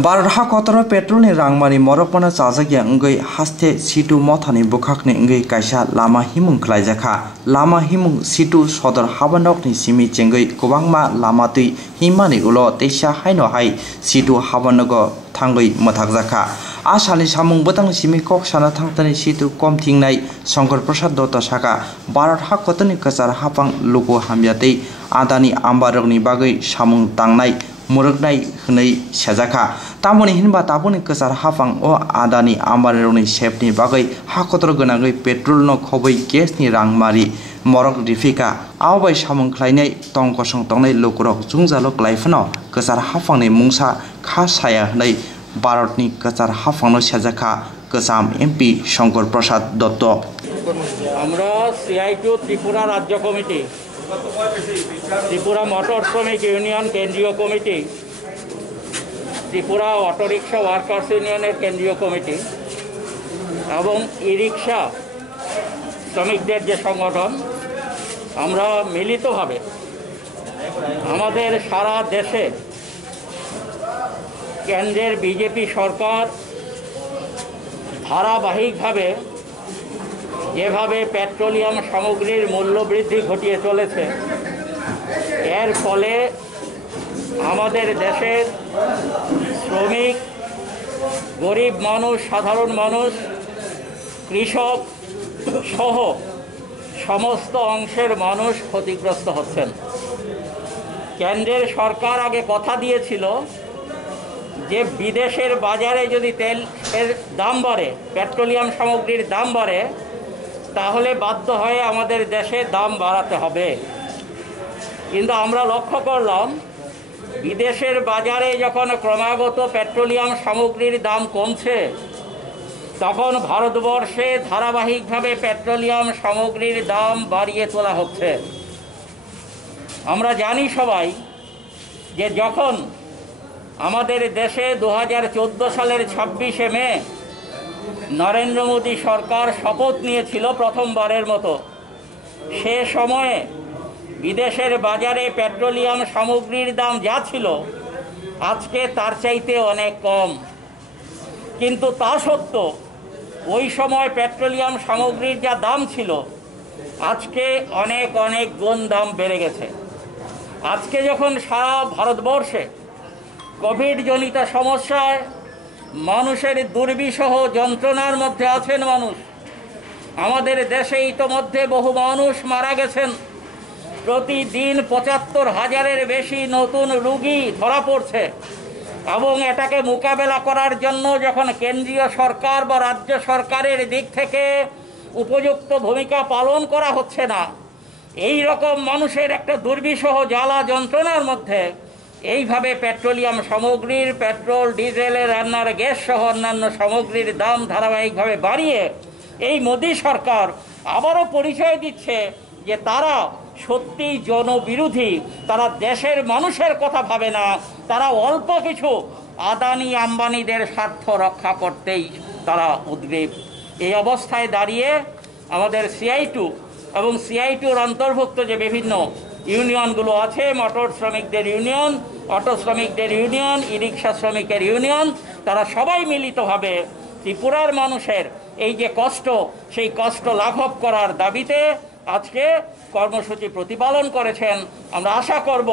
भारत हाखतरो पेट्रोलनि रांमानि मरकमाना चाजागिया अंगै हास्ते सिटु मथानि बुखाकनि अंगै कायसा लामा हिमुं खलायजाखा लामा हिमुं सिटु सदर हाबानकनि सिमि चेंगै गोबांमा लामातै हिमानि उलो तेसा हायनो हाय सिटु हाबानक थांगै मथाकजाखा आसानि सामुं बतang सिमि कक साना थांतनि सिटु कम थिंनाय शंकर प्रसाद दत्त साका भारत हाखतनि कचार हापां लोगो हामयातै आदानि आम्बारकनि बागै सामुं तांनाय मुरगनाय हनै सेजाखा तामनि हिनबा ताबुनि कचार हाफां ओ आदानि आम्बारकनि सेफनि बागै हाखतर गोनाङै पेट्रोल न खबै गेसनि रांमारि मरक रिफिका आवबाय सामुं खलायनाय तंकसं तंनाय लोकरक जुंजालक लाइफनो कचार हाफांनि मुंसा खा साया हनै भारतनि कचार हाफांनो सेजाखा गोजाम एमपि शंकर प्रसाद दत्त আমরা সিআই2 ত্রিপুরা রাজ্য কমিটি ত্রিপুরা মোটর শ্রমিক ইউনিয়ন কেন্দ্রীয় কমিটি ত্রিপুরা অটোরিক্সা ওয়ার্কার্স ইউনিয়নের কেন্দ্রীয় কমিটি এবং ই রিক্সা শ্রমিকদের যে সংগঠন আমরা মিলিতভাবে আমাদের সারা দেশে কেন্দ্রের বিজেপি সরকার ধারাবাহিকভাবে যেভাবে পেট্রোলিয়াম সামগ্রীর মূল্য বৃদ্ধি ঘটিয়ে চলেছে এর ফলে আমাদের দেশের শ্রমিক গরিব মানুষ সাধারণ মানুষ কৃষক সহ সমস্ত অংশের মানুষ ক্ষতিগ্রস্ত হচ্ছেন। কেন্দ্রের সরকার আগে কথা দিয়েছিল যে বিদেশের বাজারে যদি তেলের দাম বাড়ে পেট্রোলিয়াম সামগ্রীর দাম বাড়ে তাহলে বাধ্য হয়ে আমাদের দেশে দাম বাড়াতে হবে। কিন্তু আমরা লক্ষ্য করলাম বিদেশের বাজারে যখন ক্রমাগত পেট্রোলিয়াম সামগ্রীর দাম কমছে তখন ভারতবর্ষে ধারাবাহিকভাবে পেট্রোলিয়াম সামগ্রীর দাম বাড়িয়ে তোলা হচ্ছে। আমরা জানি সবাই যে যখন আমাদের দেশে 2014 সালের 26শে মে নরেন্দ্র মোদী সরকার শপথ নিয়েছিল প্রথমবারের মতো, সে সময়ে বিদেশের বাজারে পেট্রোলিয়াম সামগ্রীর দাম যা ছিল আজকে তার চাইতে অনেক কম। কিন্তু তা সত্ত্বেও ওই সময় পেট্রোলিয়াম সামগ্রীর যা দাম ছিল আজকে অনেক অনেক গুণ দাম বেড়ে গেছে। আজকে যখন সারা ভারতবর্ষে কোভিডজনিত সমস্যায় মানুষের দুর্বিষহ যন্ত্রণার মধ্যে আছেন মানুষ, আমাদের দেশে ইতোমধ্যে বহু মানুষ মারা গেছেন, প্রতিদিন ৭৫,০০০-এর বেশি নতুন রোগী ধরা পড়ছে এবং এটাকে মোকাবেলা করার জন্য যখন কেন্দ্রীয় সরকার বা রাজ্য সরকারের দিক থেকে উপযুক্ত ভূমিকা পালন করা হচ্ছে না, এই রকম মানুষের একটা দুর্বিষহ জ্বালা যন্ত্রণার মধ্যে এইভাবে পেট্রোলিয়াম সামগ্রীর পেট্রোল ডিজেলের রান্নার গ্যাস সহ অন্যান্য সামগ্রীর দাম ধারাবাহিকভাবে বাড়িয়ে এই মোদী সরকার আবারও পরিচয় দিচ্ছে যে তারা সত্যিই জনবিরোধী, তারা দেশের মানুষের কথা ভাবে না, তারা অল্প কিছু আদানি আম্বানিদের স্বার্থ রক্ষা করতেই তারা উদ্গ্রীব। এই অবস্থায় দাঁড়িয়ে আমাদের সিআই2 এবং সিআই2-র অন্তর্ভুক্ত যে বিভিন্ন ইউনিয়নগুলো আছে, মোটর শ্রমিকদের ইউনিয়ন, অটো শ্রমিকদের ইউনিয়ন, ই রিক্সা শ্রমিকের ইউনিয়ন, তারা সবাই মিলিতভাবে ত্রিপুরার মানুষের এই যে কষ্ট সেই কষ্ট লাঘব করার দাবিতে আজকে কর্মসূচি প্রতিপালন করেছেন। আমরা আশা করব